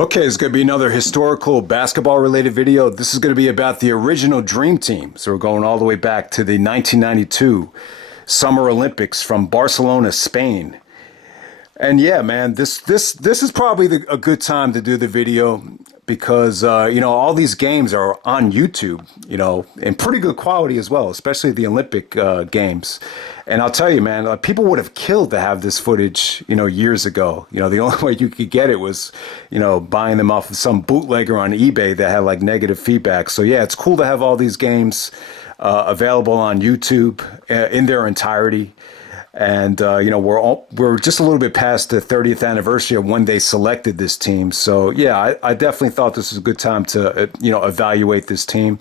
Okay, it's going to be another historical basketball related video. This is going to be about the original Dream Team. So we're going all the way back to the 1992 Summer Olympics from Barcelona, Spain. And yeah, man, this is probably a good time to do the video because all these games are on YouTube, in pretty good quality as well, especially the Olympic games. And I'll tell you, man, people would have killed to have this footage, years ago. The only way you could get it was, buying them off of some bootlegger on eBay that had like negative feedback. So yeah, it's cool to have all these games available on YouTube in their entirety. And we're just a little bit past the 30th anniversary of when they selected this team. So yeah, I definitely thought this was a good time to evaluate this team.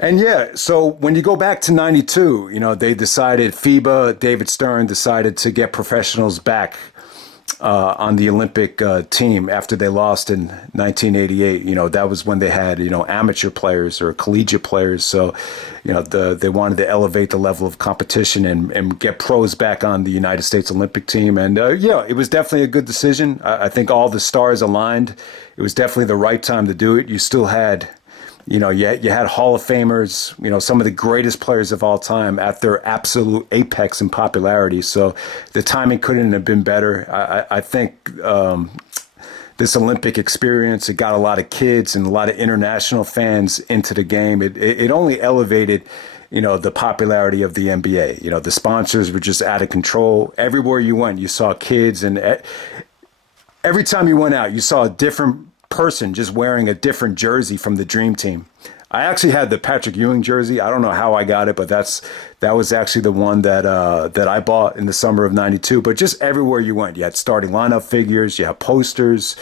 And yeah, so when you go back to 92, they decided, FIBA, David Stern decided to get professionals back on the Olympic team after they lost in 1988. That was when they had, amateur players or collegiate players. So, they wanted to elevate the level of competition and get pros back on the United States Olympic team. And yeah, it was definitely a good decision. I think all the stars aligned. It was definitely the right time to do it. You still had, you had Hall of Famers, some of the greatest players of all time at their absolute apex in popularity. So the timing couldn't have been better. I think this Olympic experience, it got a lot of kids and a lot of international fans into the game. It only elevated, the popularity of the NBA. The sponsors were just out of control. Everywhere you went, you saw kids, and every time you went out, you saw a different person just wearing a different jersey from the Dream Team. I actually had the Patrick Ewing jersey. I don't know how I got it, but that was actually the one that I bought in the summer of '92. But just everywhere you went, you had starting lineup figures, you had posters,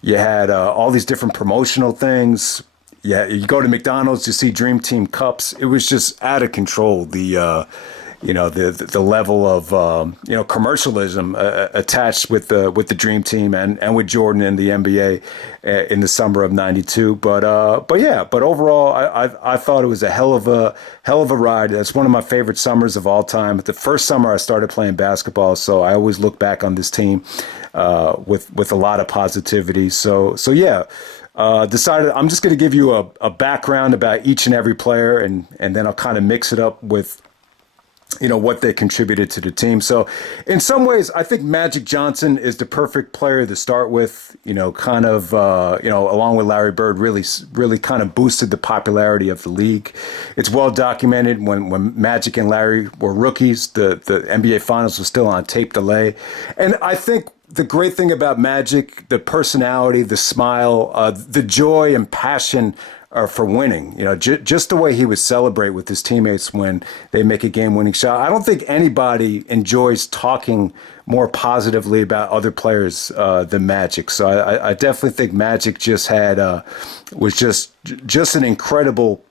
you had all these different promotional things. Yeah, you go to McDonald's, you see Dream Team cups. It was just out of control. The level of commercialism attached with the Dream Team and with Jordan and the NBA in the summer of '92. But overall, I thought it was a hell of a ride. It's one of my favorite summers of all time. The first summer I started playing basketball, so I always look back on this team with a lot of positivity. So yeah. Decided I'm just going to give you a background about each and every player, and then I'll kind of mix it up with what they contributed to the team. So in some ways, I think Magic Johnson is the perfect player to start with, along with Larry Bird, really kind of boosted the popularity of the league. It's well documented when Magic and Larry were rookies, the NBA Finals was still on tape delay. And I think the great thing about Magic, the personality, the smile, the joy and passion for winning, just the way he would celebrate with his teammates when they make a game-winning shot. I don't think anybody enjoys talking more positively about other players than Magic. So I definitely think Magic just was just an incredible,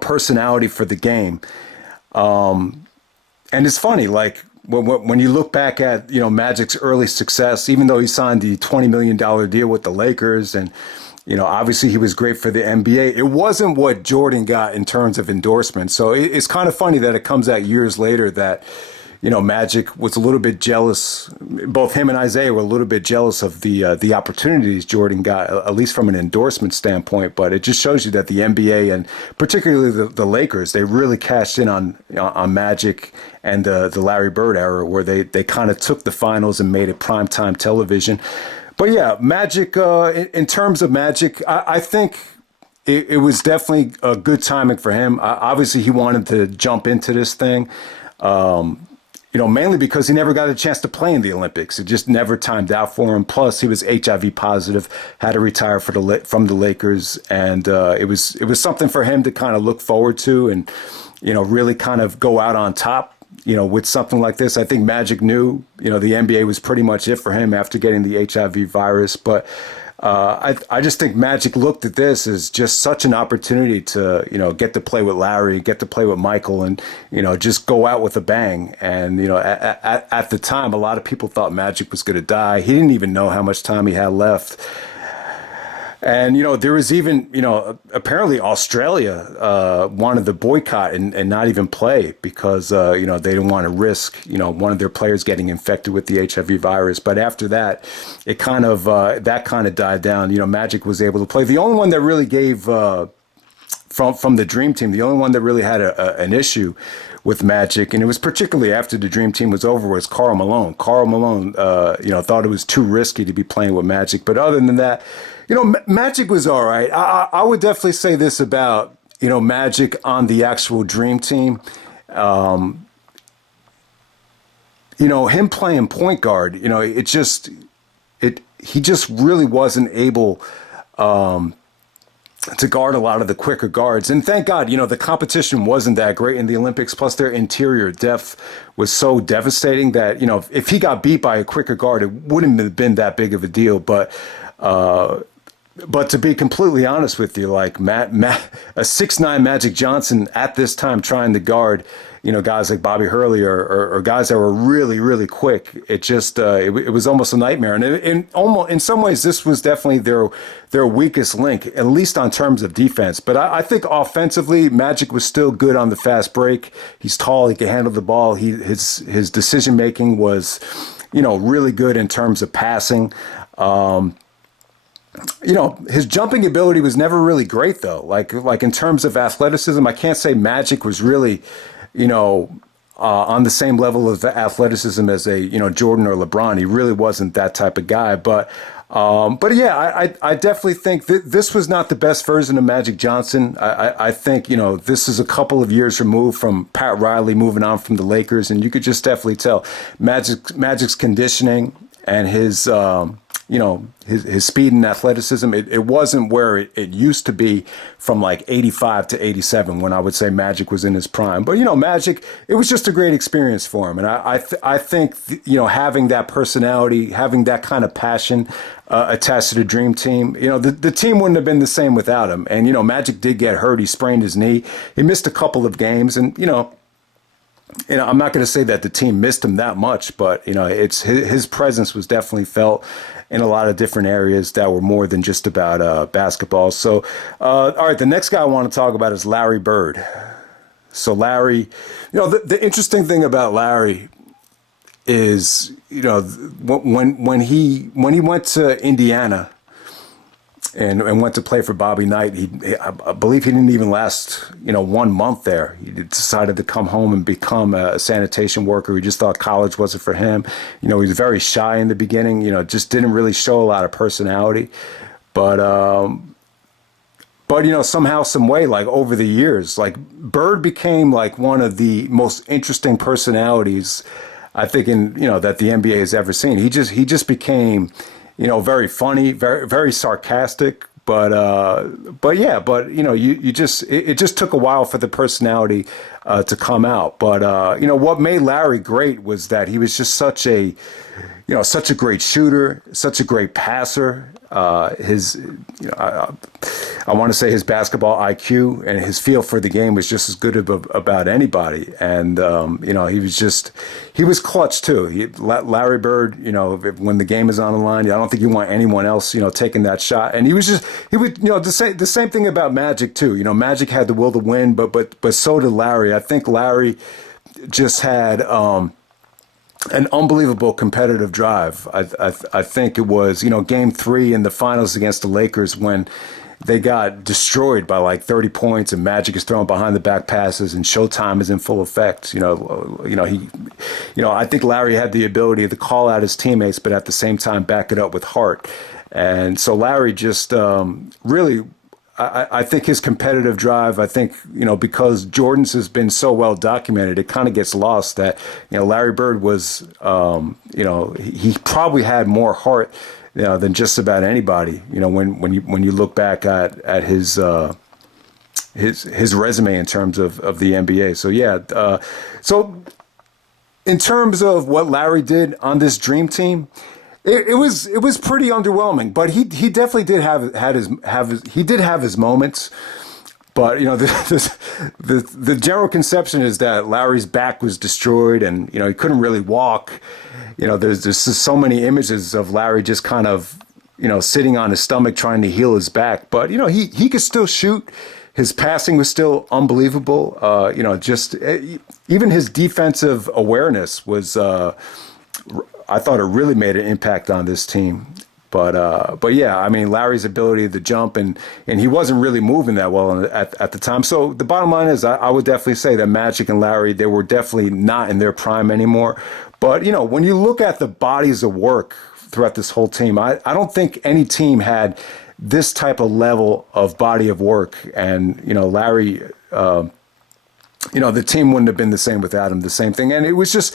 personality for the game. And it's funny, like, when you look back at, Magic's early success, even though he signed the $20 million deal with the Lakers and, obviously he was great for the NBA, it wasn't what Jordan got in terms of endorsements. So it's kind of funny that it comes out years later that, Magic was a little bit jealous. Both him and Isaiah were a little bit jealous of the opportunities Jordan got, at least from an endorsement standpoint. But it just shows you that the NBA and particularly the Lakers, they really cashed in on Magic and the Larry Bird era, where they kind of took the finals and made it primetime television. But yeah, Magic, in terms of Magic, I think it was definitely a good timing for him. Obviously, he wanted to jump into this thing. Mainly because he never got a chance to play in the Olympics. It just never timed out for him. Plus, he was HIV positive, had to retire from the Lakers, and it was something for him to kind of look forward to, and really kind of go out on top. With something like this. I think Magic knew, the NBA was pretty much it for him after getting the HIV virus. But I just think Magic looked at this as just such an opportunity to, get to play with Larry, get to play with Michael, and, just go out with a bang. And, at the time, a lot of people thought Magic was going to die. He didn't even know how much time he had left. And, there was even, apparently Australia wanted to boycott and not even play because, they didn't want to risk, one of their players getting infected with the HIV virus. But after that, it that kind of died down. Magic was able to play. The only one that really gave, from the Dream Team, the only one that really had an issue with Magic, and it was particularly after the Dream Team was over, was Karl Malone. Karl Malone, thought it was too risky to be playing with Magic. But other than that, Magic was all right. I would definitely say this about, Magic on the actual Dream Team. Him playing point guard, he just really wasn't able to guard a lot of the quicker guards. And thank God, the competition wasn't that great in the Olympics. Plus, their interior depth was so devastating that, if he got beat by a quicker guard, it wouldn't have been that big of a deal. But to be completely honest with you, like a 6'9" Magic Johnson at this time trying to guard, guys like Bobby Hurley or guys that were really, really quick, it just it was almost a nightmare. And in some ways, this was definitely their weakest link, at least on terms of defense. But I think offensively, Magic was still good on the fast break. He's tall, he can handle the ball. His decision making was, really good in terms of passing. His jumping ability was never really great, though. Like in terms of athleticism, I can't say Magic was really, on the same level of athleticism as a, Jordan or LeBron. He really wasn't that type of guy. But yeah, I definitely think that this was not the best version of Magic Johnson. I think, this is a couple of years removed from Pat Riley moving on from the Lakers, and you could just definitely tell Magic's conditioning and his his speed and athleticism, it wasn't where it used to be from like 85 to 87 when I would say Magic was in his prime. But, Magic, it was just a great experience for him. And I think, having that personality, having that kind of passion attached to the Dream Team, the team wouldn't have been the same without him. And, Magic did get hurt. He sprained his knee. He missed a couple of games. And, I'm not going to say that the team missed him that much, but, it's his presence was definitely felt in a lot of different areas that were more than just about basketball. So, all right, the next guy I want to talk about is Larry Bird. So Larry, the interesting thing about Larry is, when he went to Indiana and went to play for Bobby Knight, I believe he didn't even last, 1 month there. He decided to come home and become a sanitation worker. He just thought college wasn't for him. He was very shy in the beginning, just didn't really show a lot of personality. But somehow, some way, like over the years, like Bird became like one of the most interesting personalities, I think, that the NBA has ever seen. He just became, very funny, very, very sarcastic, but it just took a while for the personality to come out. But what made Larry great was that he was just such a great shooter, such a great passer. I want to say his basketball IQ and his feel for the game was just as good about anybody. And, he was clutch too. Larry Bird, when the game is on the line, I don't think you want anyone else, taking that shot. And he would, the same thing about Magic too. Magic had the will to win, but so did Larry. I think Larry just had, an unbelievable competitive drive. I think it was, game 3 in the finals against the Lakers when they got destroyed by like 30 points and Magic is throwing behind the back passes and Showtime is in full effect. I think Larry had the ability to call out his teammates, but at the same time back it up with heart. And so Larry just really, I think his competitive drive, I think, because Jordan's has been so well documented, it kind of gets lost that, Larry Bird was, he probably had more heart, than just about anybody, when you look back at his resume in terms of the NBA. So, yeah. So in terms of what Larry did on this Dream Team, it was pretty underwhelming, but he definitely did have his moments. But the general conception is that Larry's back was destroyed and he couldn't really walk. There's just so many images of Larry just kind of sitting on his stomach trying to heal his back. But, he could still shoot. His passing was still unbelievable. Even his defensive awareness was, I thought it really made an impact on this team. But yeah, I mean, Larry's ability to jump and he wasn't really moving that well at the time. So the bottom line is I would definitely say that Magic and Larry, they were definitely not in their prime anymore. But, when you look at the bodies of work throughout this whole team, I don't think any team had this type of level of body of work. And, Larry, the team wouldn't have been the same without him, the same thing. And it was just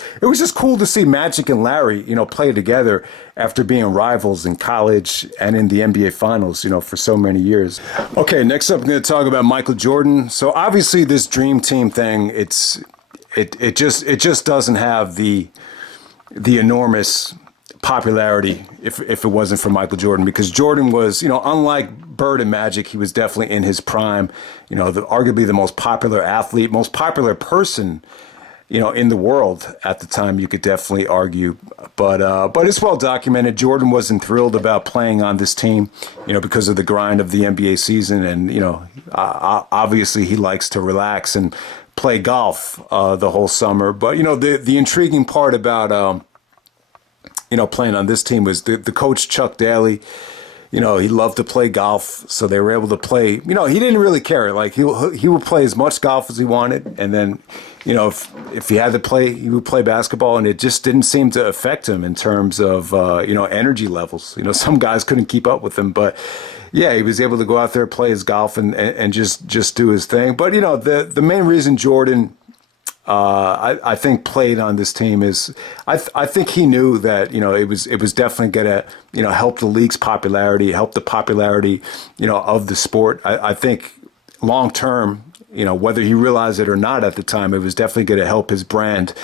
cool to see Magic and Larry, play together after being rivals in college and in the NBA Finals, for so many years. Okay, next up, I'm going to talk about Michael Jordan. So obviously this dream team thing, it just doesn't have the enormous popularity if it wasn't for Michael Jordan, because Jordan was, unlike Bird and Magic, he was definitely in his prime, arguably the most popular athlete, most popular person, in the world at the time, you could definitely argue. But it's well documented. Jordan wasn't thrilled about playing on this team, because of the grind of the NBA season. And, obviously he likes to relax and play golf the whole summer. But, the intriguing part about playing on this team was the coach, Chuck Daly. He loved to play golf, so they were able to play. He didn't really care. Like he would play as much golf as he wanted, and then, if he had to play, he would play basketball, and it just didn't seem to affect him in terms of energy levels. Some guys couldn't keep up with him, but yeah, he was able to go out there, play his golf, and just do his thing. But the main reason Jordan, I think, played on this team is I think he knew that it was definitely going to help the league's popularity, help the popularity of the sport. I think long term, whether he realized it or not at the time, it was definitely going to help his brand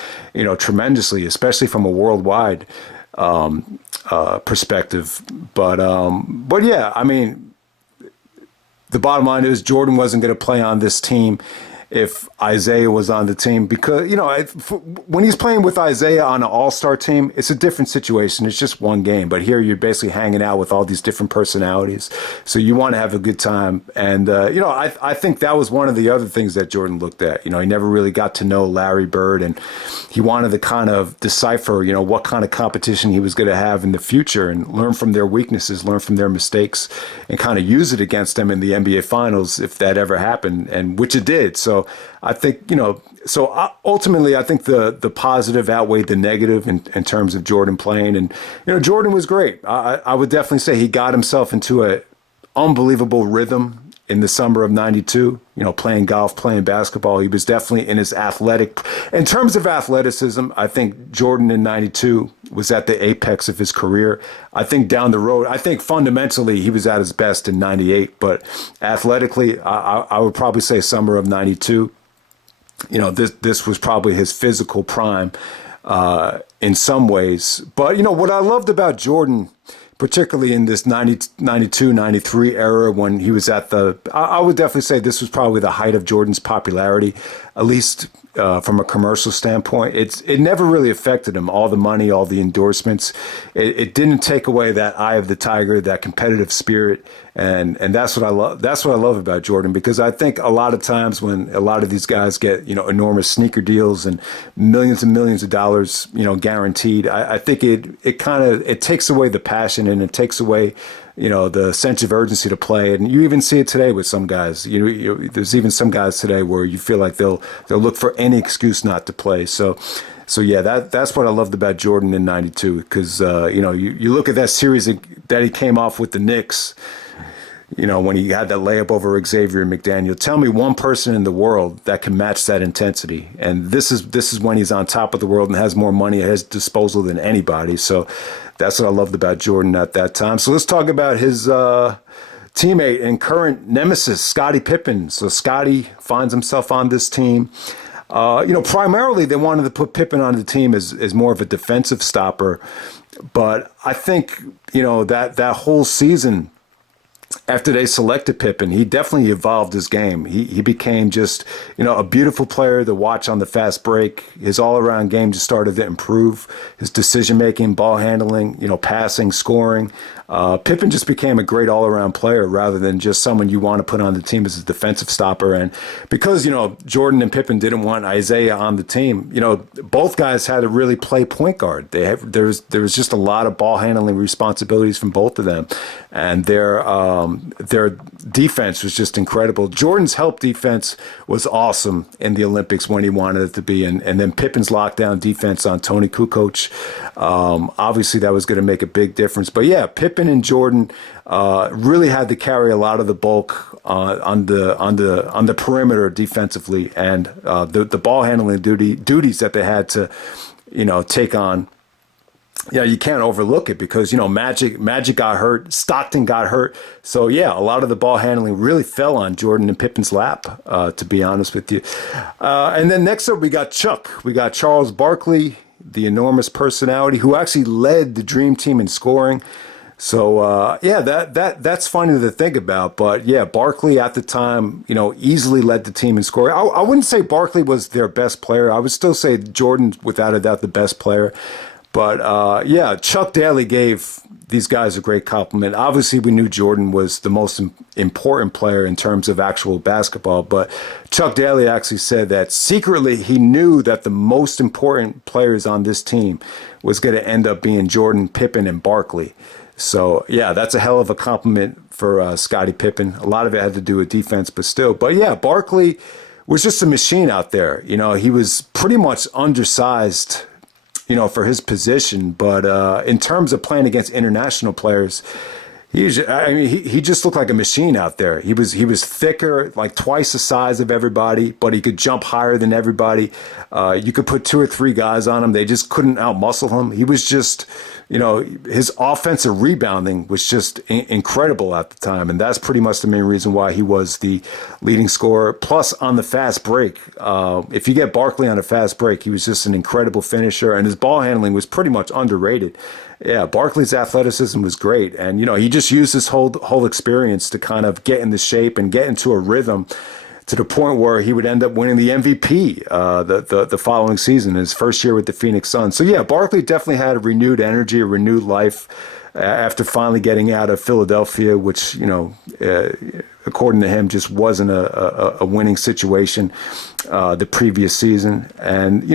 tremendously, especially from a worldwide perspective. But yeah, I mean, the bottom line is Jordan wasn't going to play on this team if Isaiah was on the team, because, when he's playing with Isaiah on an all-star team, it's a different situation. It's just one game. But here you're basically hanging out with all these different personalities. So you want to have a good time. And, I think that was one of the other things that Jordan looked at. He never really got to know Larry Bird, and he wanted to kind of decipher, what kind of competition he was going to have in the future and learn from their weaknesses, learn from their mistakes, and kind of use it against them in the NBA Finals if that ever happened, and which it did. So I think, ultimately, I think the positive outweighed the negative in terms of Jordan playing. And, Jordan was great. I would definitely say he got himself into an unbelievable rhythm in the summer of '92, playing golf, playing basketball. He was definitely in his in terms of athleticism, I think Jordan in '92 was at the apex of his career. I think down the road, I think fundamentally he was at his best in '98, but athletically, I would probably say summer of '92, this was probably his physical prime in some ways. But, what I loved about Jordan, particularly in this 92, 93 era when he was at I would definitely say this was probably the height of Jordan's popularity, at least from a commercial standpoint. It never really affected him, all the money, all the endorsements. It didn't take away that eye of the tiger, that competitive spirit. And that's what I love. That's what I love about Jordan, because I think a lot of times when a lot of these guys get, enormous sneaker deals and millions of dollars, guaranteed, I think it takes away the passion, and it takes away, the sense of urgency to play. And you even see it today with some guys. There's even some guys today where you feel like they'll look for any excuse not to play. So yeah, that's what I loved about Jordan in '92, because you look at that series that he came off with the Knicks. When he had that layup over Xavier McDaniel. Tell me one person in the world that can match that intensity. And this is when he's on top of the world and has more money at his disposal than anybody. So that's what I loved about Jordan at that time. So let's talk about his teammate and current nemesis, Scottie Pippen. So Scottie finds himself on this team. Primarily they wanted to put Pippen on the team as more of a defensive stopper. But I think, that whole season, after they selected Pippen, he definitely evolved his game. He became just, a beautiful player to watch on the fast break. His all-around game just started to improve. His decision-making, ball handling, passing, scoring. Pippen just became a great all-around player rather than just someone you want to put on the team as a defensive stopper. And because, Jordan and Pippen didn't want Isaiah on the team, both guys had to really play point guard. There was just a lot of ball handling responsibilities from both of them. And their defense was just incredible. Jordan's help defense was awesome in the Olympics when he wanted it to be. And then Pippen's lockdown defense on Tony Kukoc, obviously that was going to make a big difference. But yeah, Pippen and Jordan really had to carry a lot of the bulk on the perimeter defensively, and the ball handling duties that they had to take on. Yeah, you can't overlook it because, Magic got hurt, Stockton got hurt. So, yeah, a lot of the ball handling really fell on Jordan and Pippen's lap, to be honest with you. And then next up, we got Chuck. We got Charles Barkley, the enormous personality who actually led the Dream Team in scoring. So, that's funny to think about. But, yeah, Barkley at the time, easily led the team in scoring. I wouldn't say Barkley was their best player. I would still say Jordan, without a doubt, the best player. But, Chuck Daly gave these guys a great compliment. Obviously, we knew Jordan was the most important player in terms of actual basketball. But Chuck Daly actually said that secretly he knew that the most important players on this team was going to end up being Jordan, Pippen, and Barkley. So, yeah, that's a hell of a compliment for Scottie Pippen. A lot of it had to do with defense, but still. But, yeah, Barkley was just a machine out there. He was pretty much undersized, for his position. But in terms of playing against international players, he just looked like a machine out there. He was thicker, like twice the size of everybody, but he could jump higher than everybody. You could put 2 or 3 guys on him. They just couldn't outmuscle him. He was just, his offensive rebounding was just incredible at the time. And that's pretty much the main reason why he was the leading scorer. Plus, on the fast break, if you get Barkley on a fast break, he was just an incredible finisher. And his ball handling was pretty much underrated. Yeah, Barkley's athleticism was great. And, he just used his whole experience to kind of get into shape and get into a rhythm to the point where he would end up winning the MVP the following season, his first year with the Phoenix Suns. So, yeah, Barkley definitely had a renewed energy, a renewed life after finally getting out of Philadelphia, which, according to him, just wasn't a winning situation the previous season. And,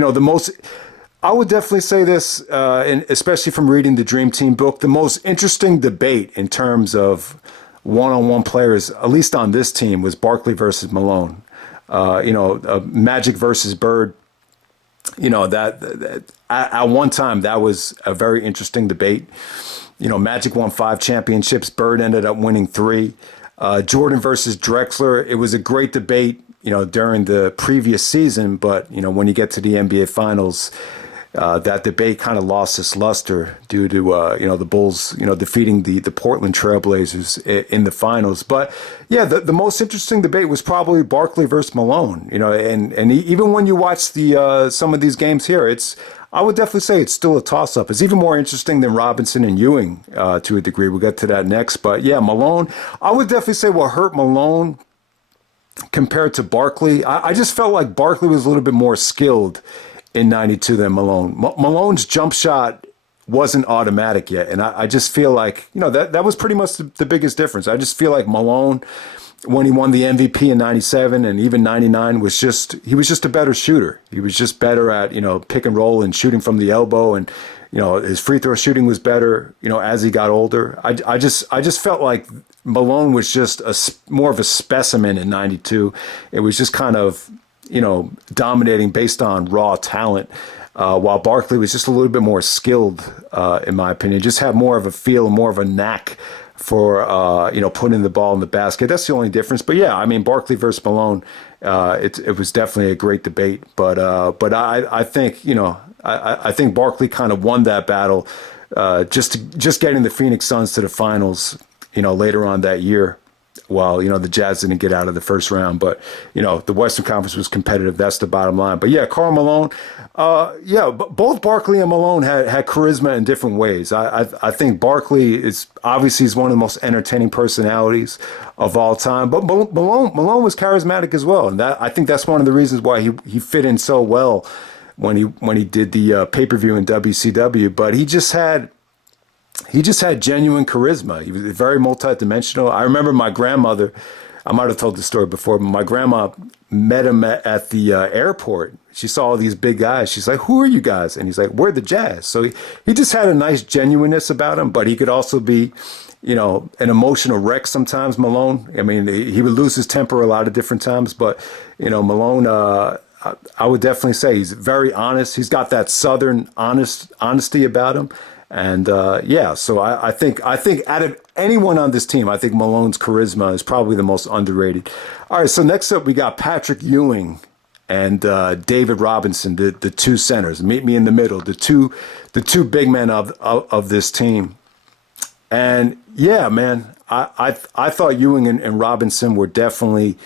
I would definitely say this, and especially from reading the Dream Team book, the most interesting debate in terms of one-on-one players, at least on this team, was Barkley versus Malone. Magic versus Bird. That at one time that was a very interesting debate. Magic won 5 championships. Bird ended up winning 3. Jordan versus Drexler. It was a great debate, during the previous season, but when you get to the NBA Finals, that debate kind of lost its luster due to the Bulls defeating the Portland Trailblazers in the finals. But yeah, the most interesting debate was probably Barkley versus Malone. And even when you watch the some of these games here, I would definitely say it's still a toss-up. It's even more interesting than Robinson and Ewing to a degree. We'll get to that next. But yeah, Malone, I would definitely say what hurt Malone compared to Barkley, I just felt like Barkley was a little bit more skilled in 92 than Malone. Malone's jump shot wasn't automatic yet. And I just feel like, that was pretty much the biggest difference. I just feel like Malone, when he won the MVP in 97 and even 99, he was just a better shooter. He was just better at, pick and roll and shooting from the elbow. And, his free throw shooting was better, as he got older. I just felt like Malone was just more of a specimen in 92. It was just kind of, dominating based on raw talent, while Barkley was just a little bit more skilled, in my opinion. Just had more of a feel, more of a knack for, putting the ball in the basket. That's the only difference. But yeah, Barkley versus Malone, it was definitely a great debate. But I think, I think Barkley kind of won that battle, just getting the Phoenix Suns to the finals, later on that year. Well, the Jazz didn't get out of the first round, but the Western Conference was competitive. That's the bottom line. But yeah, Karl Malone, both Barkley and Malone had charisma in different ways. I think Barkley is obviously he's one of the most entertaining personalities of all time, but Malone was charismatic as well, and I think that's one of the reasons why he fit in so well when he did the pay-per-view in WCW. But he just had genuine charisma. He was very multidimensional. I remember my grandmother, I might have told this story before, but my grandma met him at the airport. She saw all these big guys. She's like, "Who are you guys?" And he's like, "We're the Jazz." So he just had a nice genuineness about him, but he could also be, an emotional wreck sometimes, Malone. I mean, he would lose his temper a lot of different times, but, Malone, I would definitely say he's very honest. He's got that Southern honesty about him. And so I think out of anyone on this team, I think Malone's charisma is probably the most underrated. All right, so next up we got Patrick Ewing and David Robinson, the two centers. Meet me in the middle, the two big men of this team. And yeah, man, I thought Ewing and Robinson were definitely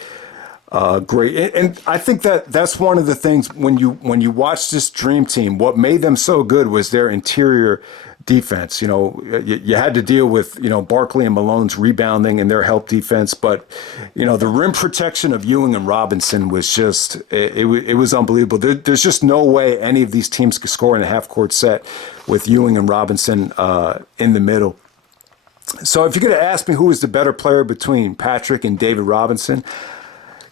great, and I think that's one of the things when you watch this dream team. What made them so good was their interior defense. You had to deal with Barkley and Malone's rebounding and their help defense, but the rim protection of Ewing and Robinson was just it was unbelievable. There's just no way any of these teams could score in a half court set with Ewing and Robinson in the middle. So if you're going to ask me who is the better player between Patrick and David Robinson,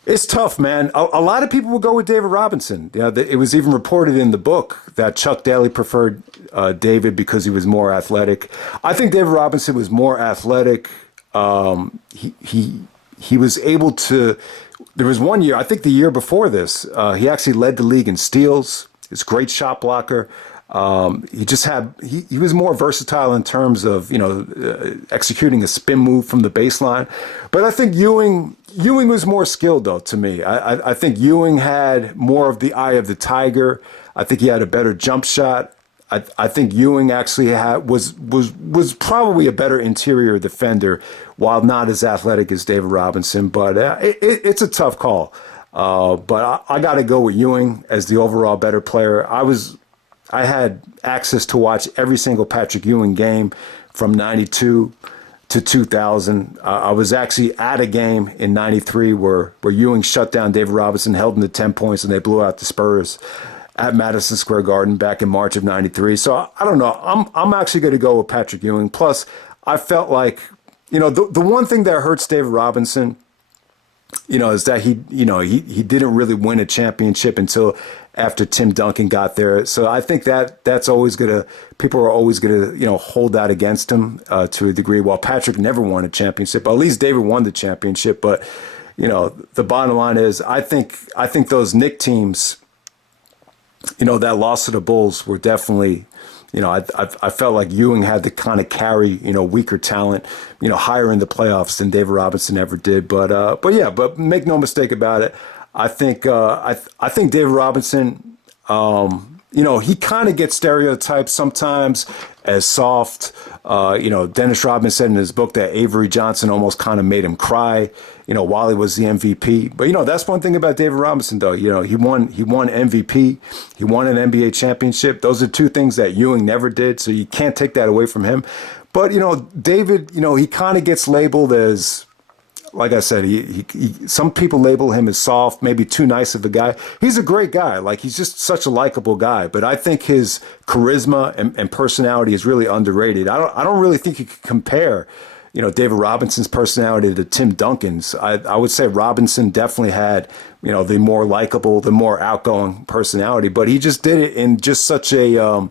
it's tough, man. A lot of people will go with David Robinson. It was even reported in the book that Chuck Daly preferred David because he was more athletic. I think David Robinson was more athletic. He was able to. There was one year, I think the year before this, he actually led the league in steals. He's a great shot blocker. He was more versatile in terms of executing a spin move from the baseline. But I think Ewing was more skilled, though, to me. I think Ewing had more of the eye of the tiger. I think he had a better jump shot. I think Ewing actually was probably a better interior defender, while not as athletic as David Robinson. But it's a tough call. But I got to go with Ewing as the overall better player. I had access to watch every single Patrick Ewing game from 92 to 2000. I was actually at a game in 93 where Ewing shut down David Robinson, held him to 10 points, and they blew out the Spurs at Madison Square Garden back in March of 93. So I don't know. I'm actually going to go with Patrick Ewing. Plus, I felt like, the one thing that hurts David Robinson, is that he didn't really win a championship until after Tim Duncan got there. So I think that's always people are always gonna hold that against him to a degree. While Patrick never won a championship, at least David won the championship. But the bottom line is, I think those Knicks teams, that loss to the Bulls were definitely. I felt like Ewing had to kind of carry, weaker talent, higher in the playoffs than David Robinson ever did. But make no mistake about it. I think David Robinson, he kind of gets stereotyped sometimes as soft. Dennis Rodman said in his book that Avery Johnson almost kind of made him cry, while he was the MVP. But, that's one thing about David Robinson, though. He won MVP. He won an NBA championship. Those are two things that Ewing never did, so you can't take that away from him. But, David, he kind of gets labeled as, like I said, he some people label him as soft, maybe too nice of a guy. He's a great guy. Like, he's just such a likable guy. But I think his charisma and personality is really underrated. I don't really think you could compare, David Robinson's personality to Tim Duncan's. I would say Robinson definitely had, the more likable, the more outgoing personality. But he just did it in just such a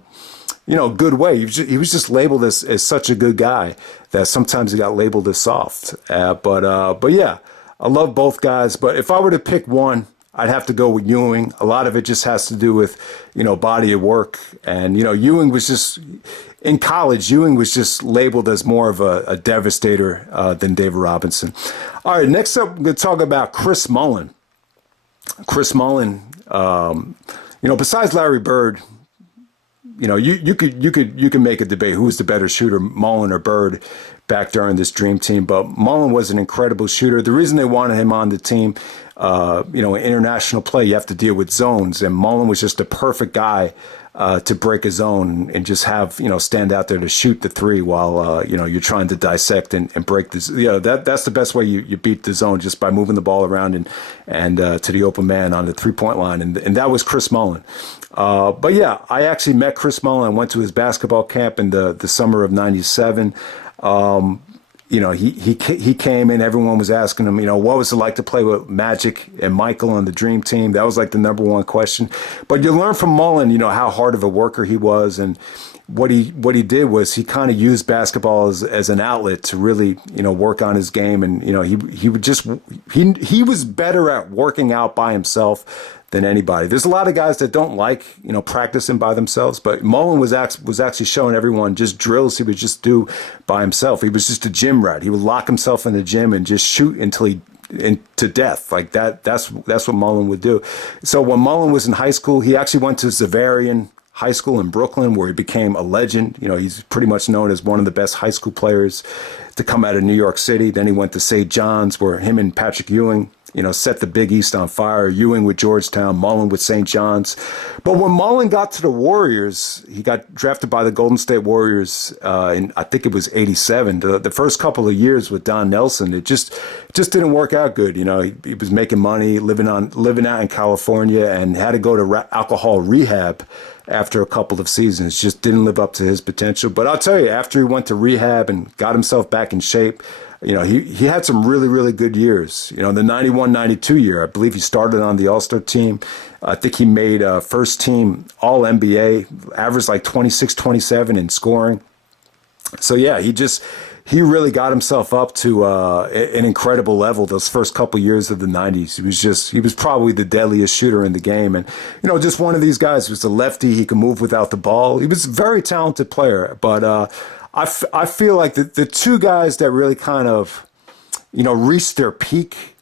good way. He was just labeled as such a good guy that sometimes he got labeled as soft. But yeah, I love both guys. But if I were to pick one, I'd have to go with Ewing. A lot of it just has to do with, body of work. And, Ewing was just, in college, Ewing was just labeled as more of a devastator than David Robinson. All right, next up, we're going to talk about Chris Mullen. Chris Mullen, besides Larry Bird, you could make a debate who was the better shooter, Mullen or Bird, back during this dream team. But Mullen was an incredible shooter. The reason they wanted him on the team, in international play, you have to deal with zones, and Mullen was just the perfect guy to break a zone and just have, stand out there to shoot the three while, you're trying to dissect and break this. That's the best way you beat the zone, just by moving the ball around and to the open man on the 3-point line. And that was Chris Mullen. But yeah, I actually met Chris Mullen. I went to his basketball camp in the summer of '97. He came in, everyone was asking him, what was it like to play with Magic and Michael on the Dream Team? That was like the number one question. But you learn from Mullen, how hard of a worker he was. And what he did was he kind of used basketball as an outlet to really, work on his game. And, he was better at working out by himself than anybody. There's a lot of guys that don't like, practicing by themselves, but Mullen was actually showing everyone just drills he would just do by himself. He was just a gym rat. He would lock himself in the gym and just shoot until to death. Like that. That's what Mullen would do. So when Mullen was in high school, he actually went to Xaverian High School in Brooklyn, where he became a legend. He's pretty much known as one of the best high school players to come out of New York City. Then he went to St. John's, where him and Patrick Ewing, set the Big East on fire. Ewing with Georgetown, Mullen with St. John's. But when Mullen got to the Warriors, he got drafted by the Golden State Warriors in, I think it was '87. The first couple of years with Don Nelson, it just didn't work out good. He was making money, living out in California, and had to go to alcohol rehab after a couple of seasons. Just didn't live up to his potential. But I'll tell you, after he went to rehab and got himself back in shape, he had some really, really good years. The 91-92 year, I believe he started on the All-Star team. I think he made first team All-NBA, averaged like 26, 27 in scoring. So yeah, he really got himself up to an incredible level those first couple years of the 90s. He was probably the deadliest shooter in the game. And, just one of these guys. He was a lefty. He could move without the ball. He was a very talented player. But I feel like the two guys that really kind of, reached their peak,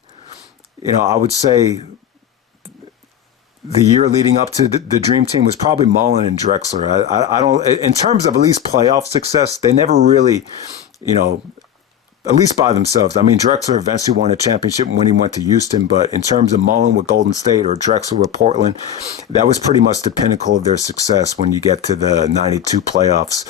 I would say the year leading up to the Dream Team was probably Mullen and Drexler. I don't, in terms of at least playoff success, they never really, at least by themselves. I mean, Drexler eventually won a championship when he went to Houston, but in terms of Mullen with Golden State or Drexler with Portland, that was pretty much the pinnacle of their success when you get to the 92 playoffs.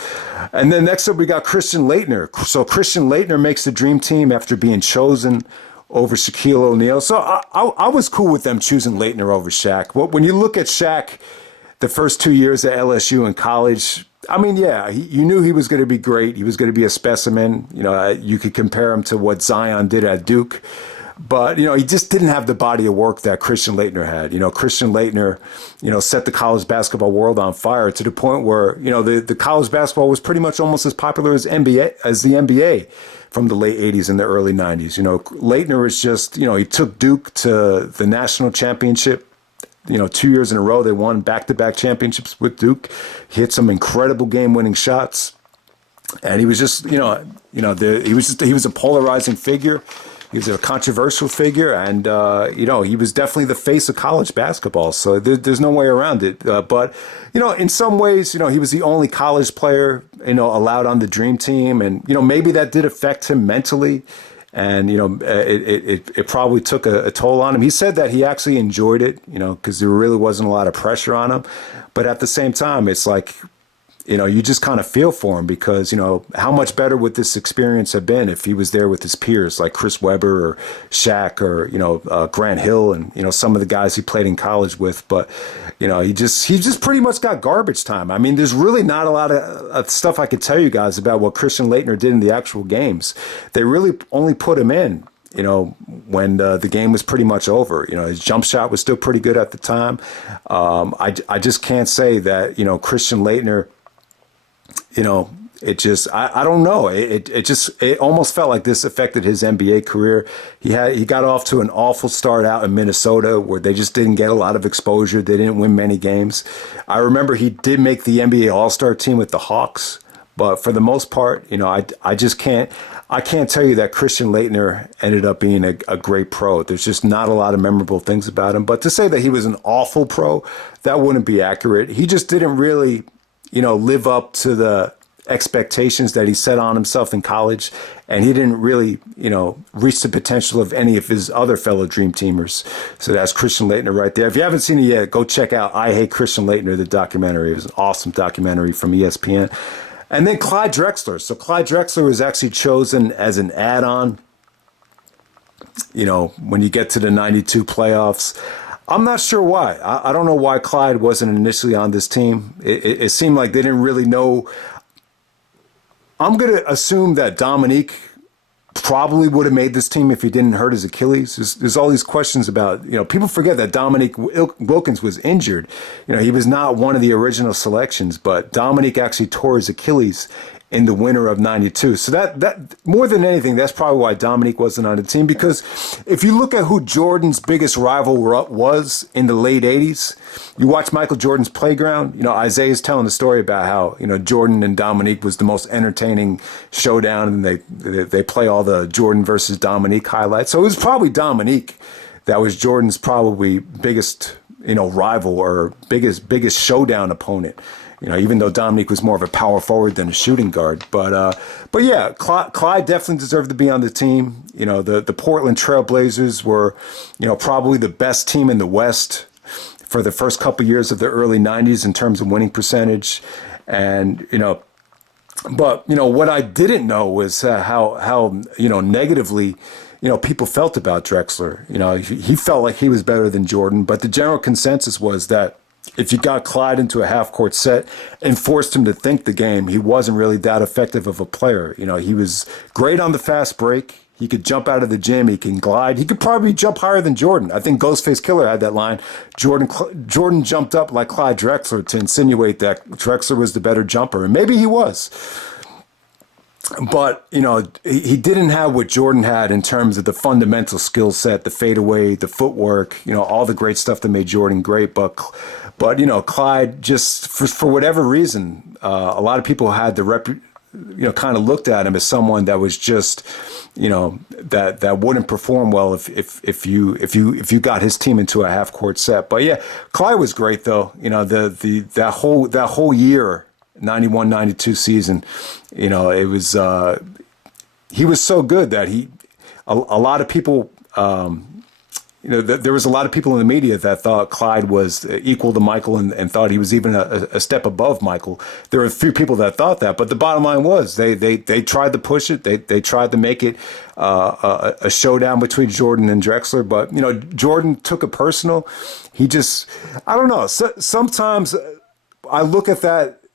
And then next up, we got Christian Laitner. So Christian Laitner makes the Dream Team after being chosen over Shaquille O'Neal. So I was cool with them choosing Laitner over Shaq. Well, when you look at Shaq, the first 2 years at LSU in college, I mean, yeah, you knew he was going to be great. He was going to be a specimen. You could compare him to what Zion did at Duke. But, he just didn't have the body of work that Christian Laitner had. Christian Laitner, set the college basketball world on fire to the point where, the college basketball was pretty much almost as popular as the NBA from the late 80s and the early 90s. Laitner was just, he took Duke to the national championship. 2 years in a row, they won back-to-back championships with Duke. He hit some incredible game-winning shots, and he was just, he was a polarizing figure. He was a controversial figure, and he was definitely the face of college basketball. So there's no way around it. But in some ways, he was the only college player allowed on the Dream Team, and maybe that did affect him mentally. And, it probably took a toll on him. He said that he actually enjoyed it, because there really wasn't a lot of pressure on him. But at the same time, it's like, you just kind of feel for him because, how much better would this experience have been if he was there with his peers like Chris Webber or Shaq or, Grant Hill and, some of the guys he played in college with. But, he just pretty much got garbage time. I mean, there's really not a lot of stuff I could tell you guys about what Christian Laitner did in the actual games. They really only put him in, when the game was pretty much over. His jump shot was still pretty good at the time. I just can't say that, Christian Laitner, it just, I don't know. It almost felt like this affected his NBA career. He got off to an awful start out in Minnesota where they just didn't get a lot of exposure. They didn't win many games. I remember he did make the NBA All-Star team with the Hawks, but for the most part, I just can't tell you that Christian Laitner ended up being a great pro. There's just not a lot of memorable things about him. But to say that he was an awful pro, that wouldn't be accurate. He just didn't really, live up to the expectations that he set on himself in college, and he didn't really, reach the potential of any of his other fellow Dream Teamers. So that's Christian Laitner right there. If you haven't seen it yet, go check out I Hate Christian Laitner, the documentary. It was an awesome documentary from ESPN. And then Clyde Drexler. So Clyde Drexler was actually chosen as an add-on, when you get to the 92 playoffs. I'm not sure why. I don't know why Clyde wasn't initially on this team. It seemed like they didn't really know. I'm going to assume that Dominique probably would have made this team if he didn't hurt his Achilles. There's all these questions about, people forget that Dominique Wilkins was injured. He was not one of the original selections, but Dominique actually tore his Achilles in the winter of 92. So that more than anything, that's probably why Dominique wasn't on the team, because if you look at who Jordan's biggest rival was in the late 80s, you watch Michael Jordan's Playground, Isaiah's telling the story about how, Jordan and Dominique was the most entertaining showdown, and they play all the Jordan versus Dominique highlights. So it was probably Dominique that was Jordan's probably biggest, rival or biggest showdown opponent. Even though Dominique was more of a power forward than a shooting guard. But yeah, Clyde definitely deserved to be on the team. The Portland Trailblazers were, probably the best team in the West for the first couple years of the early 90s in terms of winning percentage. And, but, what I didn't know was how negatively, people felt about Drexler. He felt like he was better than Jordan, but the general consensus was that if you got Clyde into a half-court set and forced him to think the game, he wasn't really that effective of a player. He was great on the fast break. He could jump out of the gym. He can glide. He could probably jump higher than Jordan. I think Ghostface Killer had that line. Jordan jumped up like Clyde Drexler to insinuate that Drexler was the better jumper, and maybe he was. But, he didn't have what Jordan had in terms of the fundamental skill set, the fadeaway, the footwork, all the great stuff that made Jordan great. But Clyde, just for whatever reason, a lot of people had the kind of looked at him as someone that was just, that wouldn't perform well if you got his team into a half court set. But yeah, Clyde was great though. That whole year, 91-92 season, it was he was so good that a lot of people, there was a lot of people in the media that thought Clyde was equal to Michael and thought he was even a step above Michael. There were a few people that thought that, but the bottom line was they tried to push it. They tried to make it a showdown between Jordan and Drexler, but Jordan took it personal. He just, I don't know. Sometimes I look at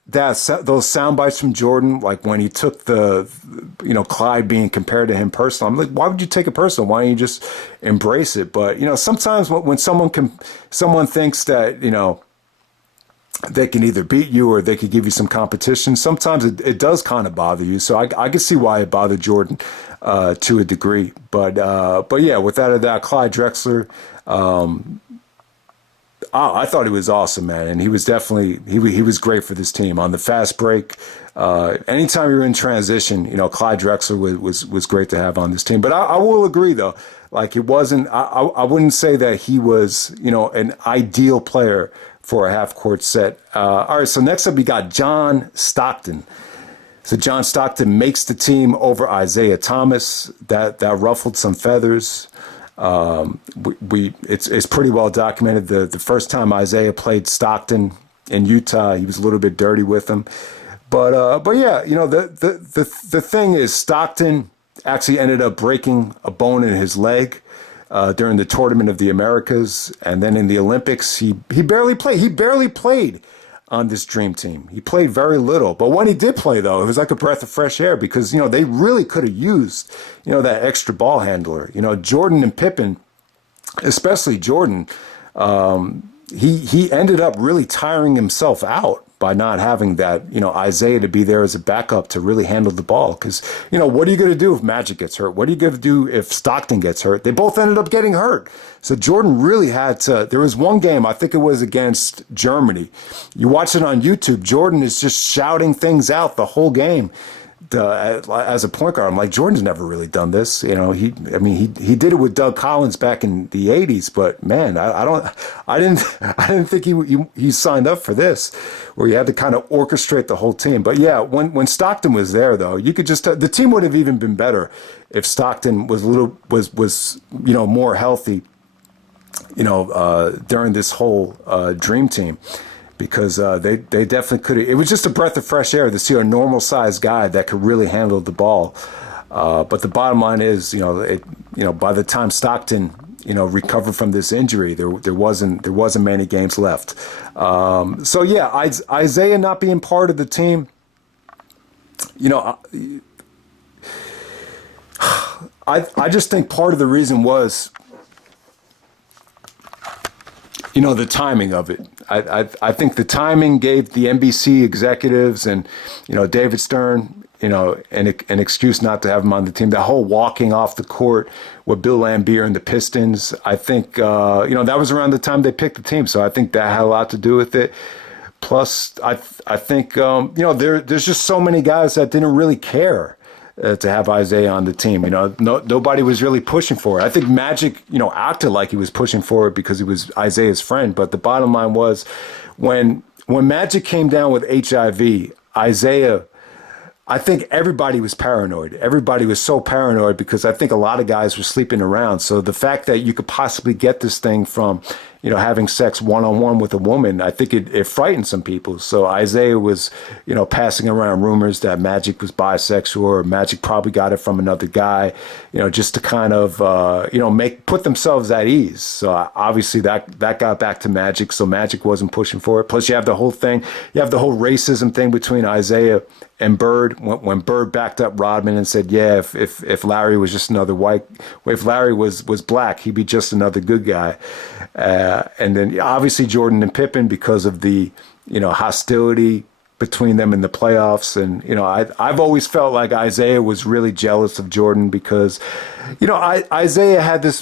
those sound bites from Jordan, like when he took the, Clyde being compared to him personal. I'm like, why would you take it personal? Why don't you just embrace it? But, sometimes when someone thinks that, they can either beat you or they could give you some competition, sometimes it does kind of bother you. So I can see why it bothered Jordan to a degree. But yeah, without a doubt, Clyde Drexler, I thought he was awesome, man, and he was definitely he was great for this team on the fast break. Anytime you were in transition, Clyde Drexler was great to have on this team. But I will agree though, like it wasn't. I wouldn't say that he was an ideal player for a half court set. All right, so next up we got John Stockton. So John Stockton makes the team over Isaiah Thomas. That ruffled some feathers. It's pretty well documented. The first time Isaiah played Stockton in Utah, he was a little bit dirty with him, but yeah, the thing is, Stockton actually ended up breaking a bone in his leg during the Tournament of the Americas, and then in the Olympics, he barely played. He barely played on this dream team. He played very little, but when he did play, though, it was like a breath of fresh air because, they really could have used, that extra ball handler. Jordan and Pippen, especially Jordan, he ended up really tiring himself out by not having that, Isaiah to be there as a backup to really handle the ball. Because, what are you going to do if Magic gets hurt? What are you going to do if Stockton gets hurt? They both ended up getting hurt. So Jordan really had to, there was one game, I think it was against Germany. You watch it on YouTube, Jordan is just shouting things out the whole game. as a point guard. I'm like, Jordan's never really done this. He did it with Doug Collins back in the '80s, but man, I didn't think he signed up for this, where you had to kind of orchestrate the whole team. But yeah, when Stockton was there, though, you could just the team would have even been better if Stockton was more healthy, during this whole dream team. Because they definitely could have. It was just a breath of fresh air to see a normal sized guy that could really handle the ball. But the bottom line is, by the time Stockton, recovered from this injury, there wasn't many games left. So yeah, Isaiah not being part of the team, I just think part of the reason was, the timing of it. I think the timing gave the NBC executives and, David Stern, an excuse not to have him on the team. That whole walking off the court with Bill Laimbeer and the Pistons, I think, that was around the time they picked the team. So I think that had a lot to do with it. Plus, I think, there's just so many guys that didn't really care to have Isaiah on the team. Nobody was really pushing for it. I think Magic, acted like he was pushing for it because he was Isaiah's friend. But the bottom line was, when Magic came down with HIV, Isaiah, I think everybody was paranoid. Everybody was so paranoid because I think a lot of guys were sleeping around. So the fact that you could possibly get this thing from, having sex one-on-one with a woman, I think it frightened some people. So Isaiah was, passing around rumors that Magic was bisexual, or Magic probably got it from another guy, just to kind of, put themselves at ease. So obviously that got back to Magic. So Magic wasn't pushing for it. Plus you have the whole racism thing between Isaiah and Bird, when Bird backed up Rodman and said, yeah, if Larry was just another if Larry was black, he'd be just another good guy. And then obviously Jordan and Pippen, because of the, hostility between them in the playoffs. And, I've always felt like Isaiah was really jealous of Jordan because, Isaiah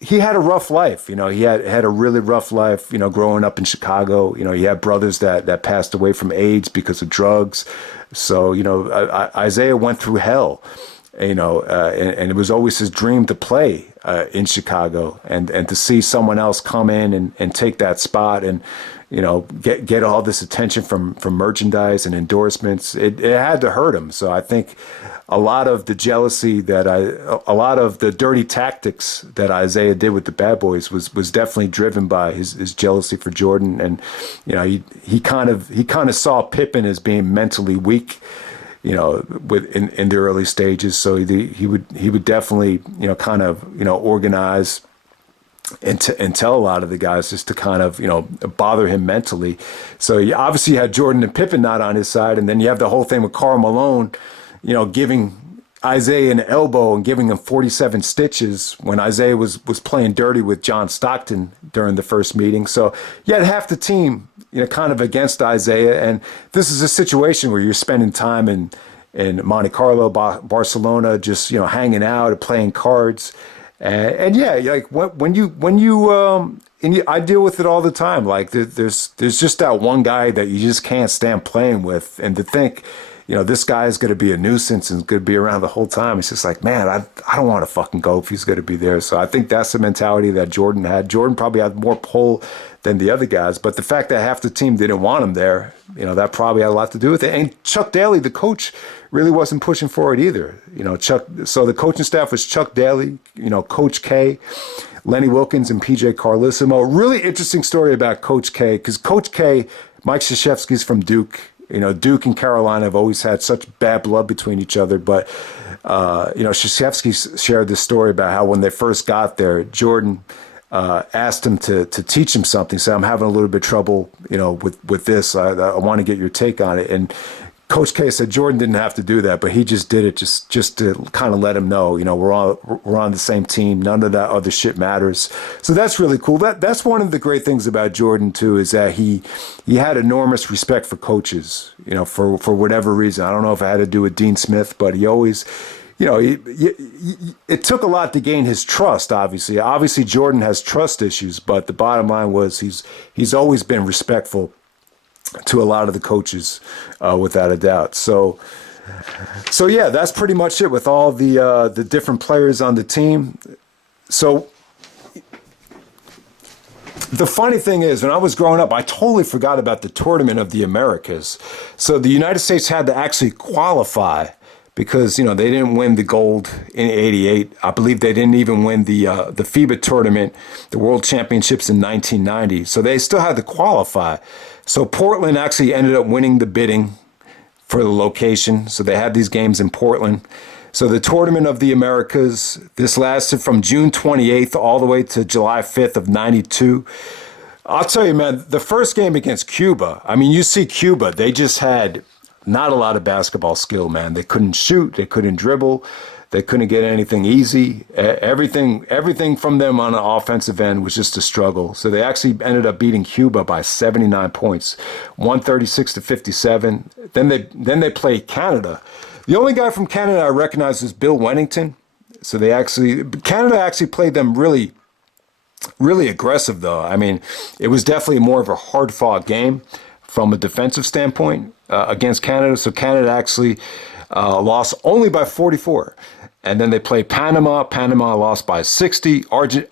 he had a rough life. He had a really rough life, growing up in Chicago. He had brothers that passed away from AIDS because of drugs. So, Isaiah went through hell, and it was always his dream to play in Chicago, and to see someone else come in and take that spot and, get all this attention from merchandise and endorsements. It had to hurt him. So I think a lot of the jealousy a lot of the dirty tactics that Isaiah did with the Bad Boys was definitely driven by his jealousy for Jordan. And, he kind of saw Pippen as being mentally weak, in the early stages. So he would definitely, organize and tell a lot of the guys just to kind of, bother him mentally. So you obviously had Jordan and Pippen not on his side. And then you have the whole thing with Karl Malone, giving Isaiah an elbow and giving him 47 stitches when Isaiah was playing dirty with John Stockton during the first meeting. So you had half the team, kind of against Isaiah. And this is a situation where you're spending time in Monte Carlo, Barcelona, just, hanging out and playing cards. And yeah, like when you I deal with it all the time. Like there's just that one guy that you just can't stand playing with, and to think, this guy is going to be a nuisance and going to be around the whole time. It's just like, man, I don't want to fucking go if he's going to be there. So I think that's the mentality that Jordan had. Jordan probably had more pull than the other guys, but the fact that half the team didn't want him there, that probably had a lot to do with it. And Chuck Daly, the coach, really wasn't pushing for it either. So the coaching staff was Chuck Daly, Coach K, Lenny Wilkens, and PJ Carlissimo. Really interesting story about Coach K, because Coach K, Mike Krzyzewski's from Duke. Duke and Carolina have always had such bad blood between each other. But, Krzyzewski shared this story about how when they first got there, Jordan asked him to teach him something. Said, I'm having a little bit of trouble, with this. I want to get your take on it. And Coach K said Jordan didn't have to do that, but he just did it just to kind of let him know, we're on the same team. None of that other shit matters. So that's really cool. That's one of the great things about Jordan too, is that he had enormous respect for coaches, for whatever reason. I don't know if it had to do with Dean Smith, but he always, it took a lot to gain his trust, obviously. Obviously Jordan has trust issues, but the bottom line was he's always been respectful to a lot of the coaches, without a doubt. So, So yeah, that's pretty much it with all the different players on the team. So the funny thing is, when I was growing up, I totally forgot about the Tournament of the Americas. So the United States had to actually qualify because, you know, they didn't win the gold in '88. I believe they didn't even win the FIBA tournament, the World Championships in 1990. So they still had to qualify. So Portland actually ended up winning the bidding for the location. So they had these games in Portland. So the Tournament of the Americas, this lasted from June 28th all the way to July 5th of 92. I'll tell you, man, the first game against Cuba, I mean, you see Cuba, they just had not a lot of basketball skill, man. They couldn't shoot, they couldn't dribble, they couldn't get anything easy. Everything from them on the offensive end was just a struggle. So they actually ended up beating Cuba by 79 points, 136 to 57. Then they played Canada. The only guy from Canada I recognize is Bill Wennington. So Canada actually played them really, really aggressive, though. I mean, it was definitely more of a hard-fought game from a defensive standpoint against Canada. So Canada actually lost only by 44. And then they played Panama. Panama lost by 60.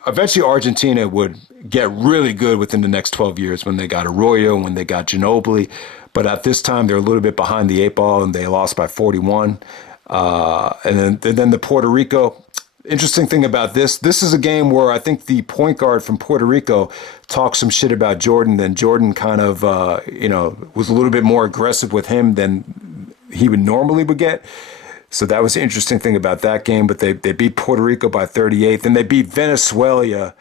Eventually, Argentina would get really good within the next 12 years when they got Arroyo, when they got Ginobili. But at this time, they're a little bit behind the eight ball, and they lost by 41. And then the Puerto Rico. Interesting thing about this is a game where I think the point guard from Puerto Rico talked some shit about Jordan. Then Jordan kind of, was a little bit more aggressive with him than he would get. So that was the interesting thing about that game. But they beat Puerto Rico by 38. Then they beat Venezuela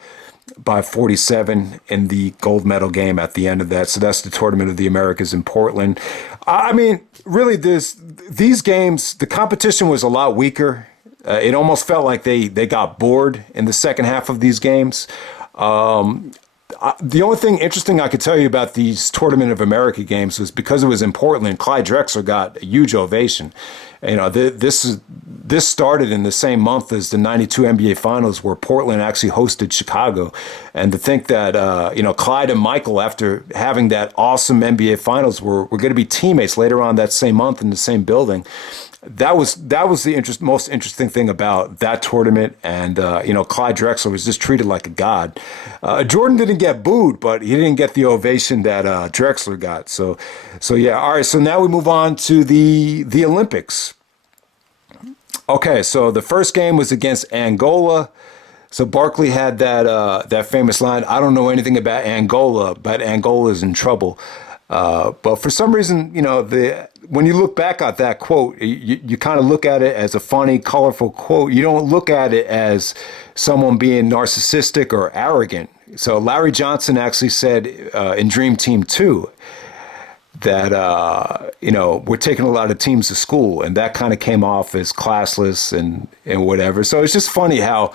by 47 in the gold medal game at the end of that. So that's the Tournament of the Americas in Portland. I mean, really, these games, the competition was a lot weaker. It almost felt like they got bored in the second half of these games. The only thing interesting I could tell you about these Tournament of America games was because it was in Portland, Clyde Drexler got a huge ovation. You know, this started in the same month as the '92 NBA Finals, where Portland actually hosted Chicago. And to think that Clyde and Michael, after having that awesome NBA Finals, were going to be teammates later on that same month in the same building. That was the most interesting thing about that tournament, and Clyde Drexler was just treated like a god. Jordan didn't get booed, but he didn't get the ovation that Drexler got. So yeah. All right. So now we move on to the Olympics. Okay. So the first game was against Angola. So Barkley had that famous line, "I don't know anything about Angola, but Angola's in trouble." But for some reason, when you look back at that quote, you kind of look at it as a funny, colorful quote. You don't look at it as someone being narcissistic or arrogant. So Larry Johnson actually said in Dream Team 2 that, we're taking a lot of teams to school, and that kind of came off as classless and whatever. So it's just funny how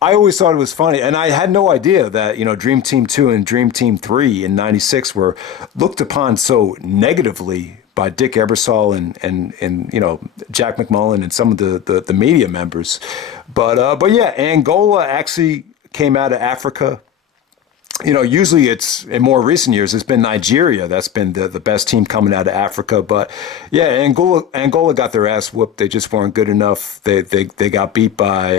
I always thought it was funny. And I had no idea that, Dream Team 2 and Dream Team 3 in '96 were looked upon so negatively by Dick Ebersol and Jack McMullen and some of the media members. But yeah, Angola actually came out of Africa. Usually it's, in more recent years, it's been Nigeria that's been the best team coming out of Africa. But yeah, Angola got their ass whooped. They just weren't good enough. They got beat by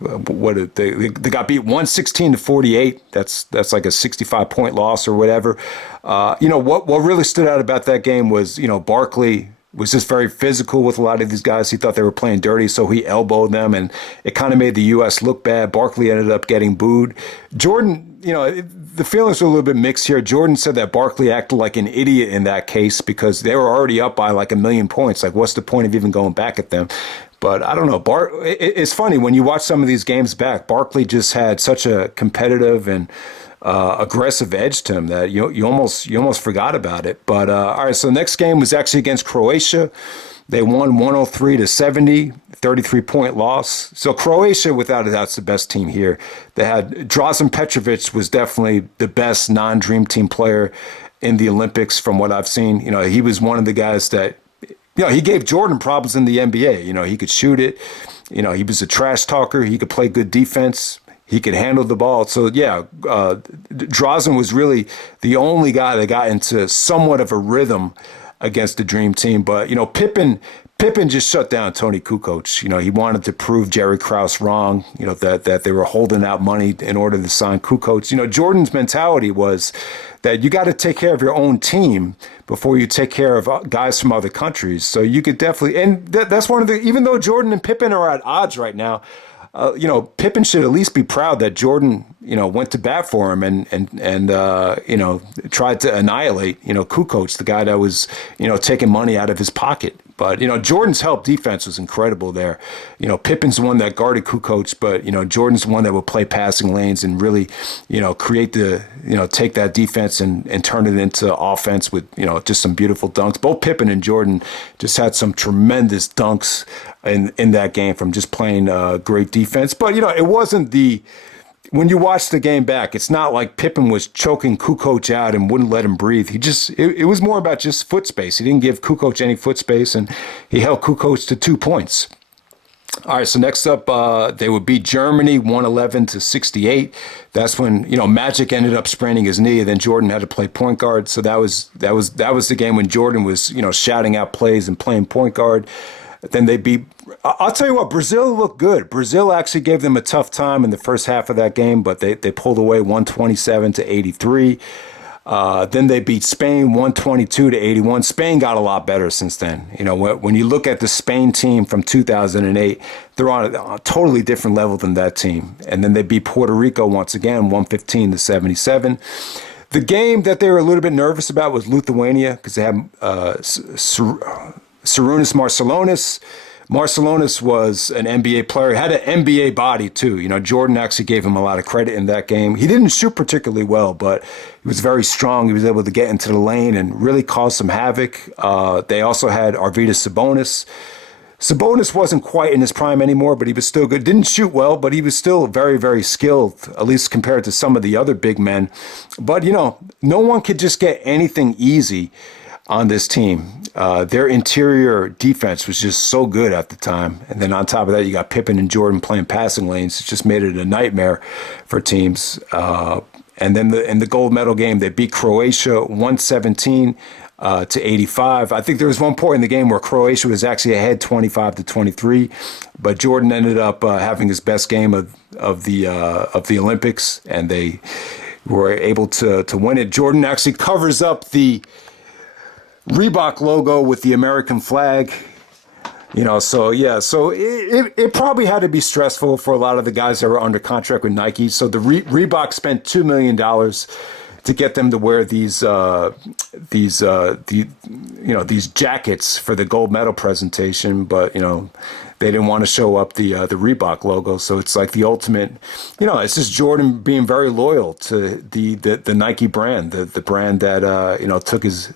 they got beat 116 to 48. That's like a 65-point loss or whatever. What really stood out about that game was Barkley was just very physical with a lot of these guys. He thought they were playing dirty, so he elbowed them, and it kind of made the U.S. look bad. Barkley ended up getting booed. Jordan, the feelings were a little bit mixed here. Jordan said that Barkley acted like an idiot in that case because they were already up by like 1 million points. Like, what's the point of even going back at them? But I don't know. It's funny when you watch some of these games back. Barkley just had such a competitive and aggressive edge to him that you almost forgot about it. But all right, so the next game was actually against Croatia. They won 103 to 70, 33-point loss. So Croatia, without a doubt, is the best team here. They had Drazen Petrovic was definitely the best non-Dream Team player in the Olympics from what I've seen. He was one of the guys that he gave Jordan problems in the NBA. He could shoot it. He was a trash talker. He could play good defense. He could handle the ball. So, yeah, Drazen was really the only guy that got into somewhat of a rhythm against the Dream Team. But, Pippen just shut down Tony Kukoc. He wanted to prove Jerry Krause wrong, that they were holding out money in order to sign Kukoc. Jordan's mentality was that you got to take care of your own team before you take care of guys from other countries. So you could definitely, and that's one of the, even though Jordan and Pippen are at odds right now, Pippen should at least be proud that Jordan, went to bat for him and tried to annihilate, Kukoc, the guy that was, taking money out of his pocket. But, Jordan's help defense was incredible there. Pippen's the one that guarded Kukoc, but, Jordan's the one that would play passing lanes and really, create take that defense and turn it into offense with, just some beautiful dunks. Both Pippen and Jordan just had some tremendous dunks in that game from just playing great defense. But, it wasn't when you watch the game back, it's not like Pippen was choking Kukoc out and wouldn't let him breathe. It was more about just foot space. He didn't give Kukoc any foot space, and he held Kukoc to 2 points. All right, so next up, they would beat Germany 111-68. That's when Magic ended up spraining his knee, and then Jordan had to play point guard. So that was the game when Jordan was shouting out plays and playing point guard. Then they beat. I'll tell you what, Brazil looked good. Brazil actually gave them a tough time in the first half of that game, but they pulled away 127-83. Then they beat Spain 122-81. Spain got a lot better since then. When you look at the Spain team from 2008, they're on a totally different level than that team. And then they beat Puerto Rico once again, 115-77. The game that they were a little bit nervous about was Lithuania because they had Sarunas Marciulionis. Marciulionis was an NBA player, had an NBA body too. Jordan actually gave him a lot of credit in that game. He didn't shoot particularly well, but he was very strong. He was able to get into the lane and really cause some havoc. They also had Arvida Sabonis. Sabonis wasn't quite in his prime anymore, but he was still good. Didn't shoot well, but he was still very, very skilled, at least compared to some of the other big men. But, no one could just get anything easy on this team. Their interior defense was just so good at the time. And then on top of that, you got Pippen and Jordan playing passing lanes. It just made it a nightmare for teams. And then in the gold medal game, they beat Croatia 117 to 85. I think there was one point in the game where Croatia was actually ahead 25-23, but Jordan ended up having his best game of the Olympics, and they were able to win it. Jordan actually covers up the Reebok logo with the American flag, so it probably had to be stressful for a lot of the guys that were under contract with Nike. So the Reebok spent $2 million to get them to wear these jackets for the gold medal presentation, but they didn't want to show up the Reebok logo. So it's like the ultimate, it's just Jordan being very loyal to the Nike brand, the brand that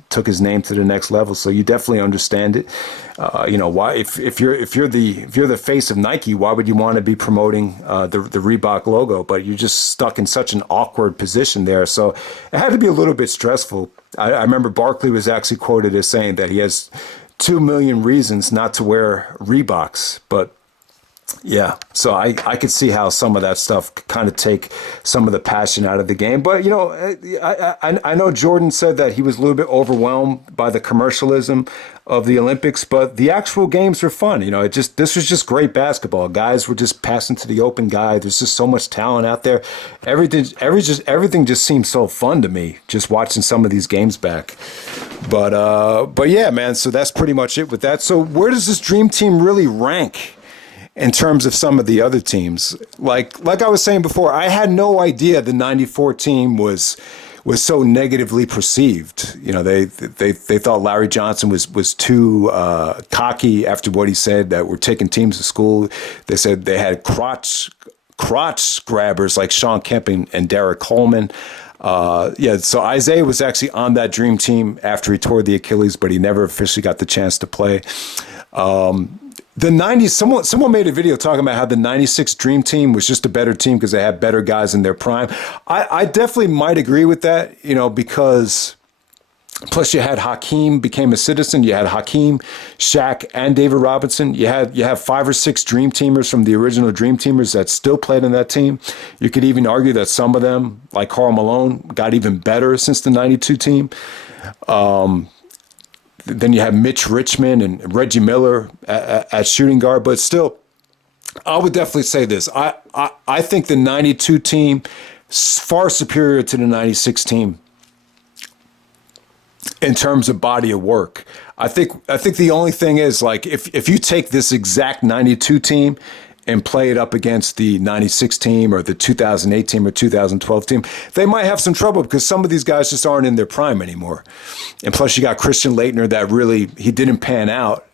took his name to the next level. So you definitely understand it. Why if you're the face of Nike, why would you want to be promoting the Reebok logo? But you're just stuck in such an awkward position there. So it had to be a little bit stressful. I remember Barkley was actually quoted as saying that he has 2 million reasons not to wear Reeboks, but yeah, so I could see how some of that stuff could kind of take some of the passion out of the game. But, I know Jordan said that he was a little bit overwhelmed by the commercialism of the Olympics, but the actual games were fun. This was just great basketball. Guys were just passing to the open guy. There's just so much talent out there. Everything just seemed so fun to me, just watching some of these games back. But yeah, man, so that's pretty much it with that. So where does this dream team really rank in terms of some of the other teams? Like I was saying before, I had no idea the 94 team was so negatively perceived. They thought Larry Johnson was too cocky after what he said, that we're taking teams to school. They said they had crotch grabbers like Sean Kemp and Derek Coleman. So Isaiah was actually on that dream team after he tore the Achilles, but he never officially got the chance to play. The 90s, someone made a video talking about how the 96 Dream Team was just a better team because they had better guys in their prime. I definitely might agree with that, because plus you had Hakeem became a citizen. You had Hakeem, Shaq, and David Robinson. You have 5 or 6 Dream Teamers from the original Dream Teamers that still played in that team. You could even argue that some of them, like Karl Malone, got even better since the 92 team. then you have Mitch Richmond and Reggie Miller at shooting guard. But still, I would definitely say this. I think the 92 team is far superior to the 96 team in terms of body of work. I think the only thing is, like, if you take this exact 92 team and play it up against the 96 team or the 2008 team or 2012 team, they might have some trouble because some of these guys just aren't in their prime anymore. And plus you got Christian Laitner that really, he didn't pan out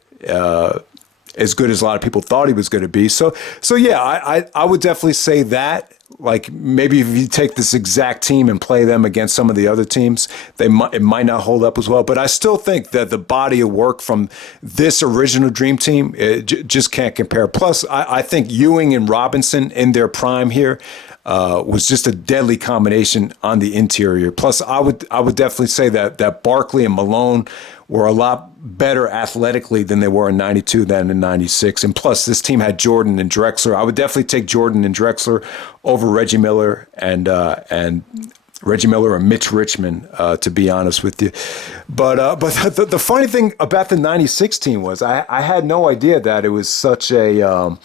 as good as a lot of people thought he was going to be. So yeah, I would definitely say that. Like, maybe if you take this exact team and play them against some of the other teams, it might not hold up as well. But I still think that the body of work from this original Dream Team, just can't compare. Plus, I think Ewing and Robinson in their prime here was just a deadly combination on the interior. Plus, I would definitely say that Barkley and Malone were a lot better athletically than they were in 92 than in 96. And plus, this team had Jordan and Drexler. I would definitely take Jordan and Drexler over Reggie Miller and Reggie Miller or Mitch Richmond, to be honest with you. But the funny thing about the 96 team was I had no idea that it was such a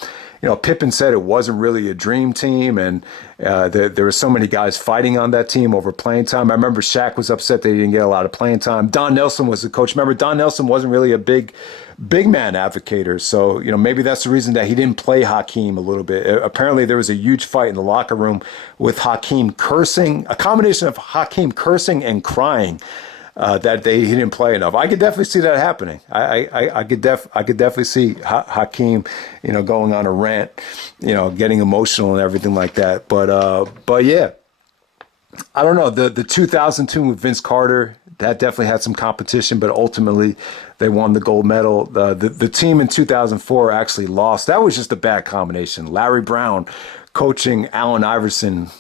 Pippen said it wasn't really a dream team, and there were so many guys fighting on that team over playing time. I remember Shaq was upset that he didn't get a lot of playing time. Don Nelson was the coach. Remember, Don Nelson wasn't really a big man advocator, so maybe that's the reason that he didn't play Hakeem a little bit. Apparently, there was a huge fight in the locker room with Hakeem cursing, a combination of Hakeem cursing and crying. That he didn't play enough. I could definitely see that happening. I could definitely see Hakeem, going on a rant, getting emotional and everything like that. But yeah, I don't know. The 2002 with Vince Carter, that definitely had some competition, but ultimately they won the gold medal. The team in 2004 actually lost. That was just a bad combination. Larry Brown coaching Allen Iverson.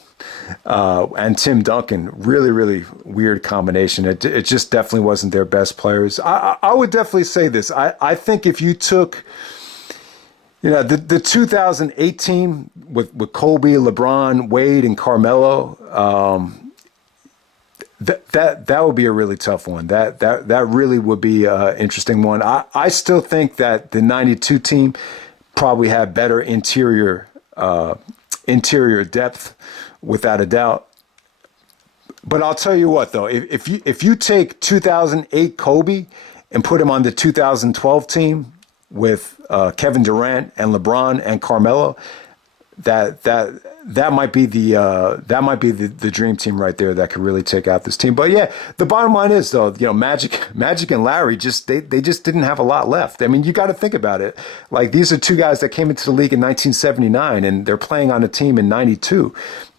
And Tim Duncan, really, really weird combination. It just definitely wasn't their best players. I would definitely say this. I think if you took, the 2008 team with Kobe, LeBron, Wade, and Carmelo, that would be a really tough one. That really would be an interesting one. I still think that the 92 team probably had better interior depth, without a doubt. But I'll tell you what, though, if you take 2008 Kobe and put him on the 2012 team with Kevin Durant and LeBron and Carmelo, that might be the dream team right there that could really take out this team. But yeah, the bottom line is, though, Magic and Larry they just didn't have a lot left. I mean, you got to think about it. Like, these are two guys that came into the league in 1979 and they're playing on a team in 92.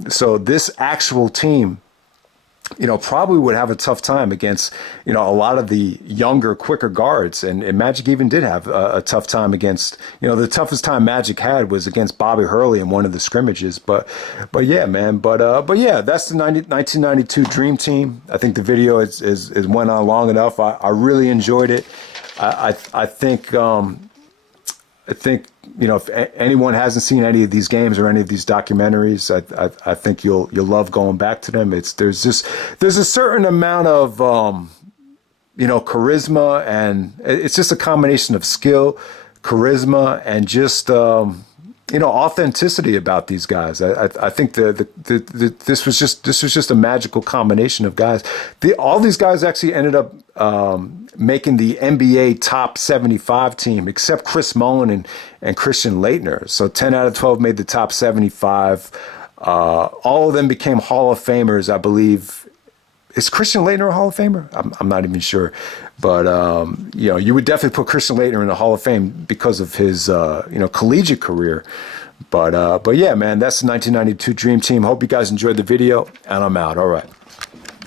So this actual team, probably would have a tough time against, a lot of the younger, quicker guards. And Magic even did have a tough time against, the toughest time Magic had was against Bobby Hurley in one of the scrimmages. But yeah, man. But yeah, that's the 1992 Dream Team. I think the video is went on long enough. I really enjoyed it. I think if anyone hasn't seen any of these games or any of these documentaries, I think you'll love going back to them. There's a certain amount of charisma, and it's just a combination of skill, charisma, and just authenticity about these guys. I think this was just a magical combination of guys. All these guys actually ended up making the NBA top 75 team, except Chris Mullen and Christian Laitner. So 10 out of 12 made the top 75. All of them became Hall of Famers, I believe. Is Christian Laitner a Hall of Famer? I'm not even sure. But, you would definitely put Christian Laitner in the Hall of Fame because of his, collegiate career. But yeah, man, that's the 1992 Dream Team. Hope you guys enjoyed the video, and I'm out. All right.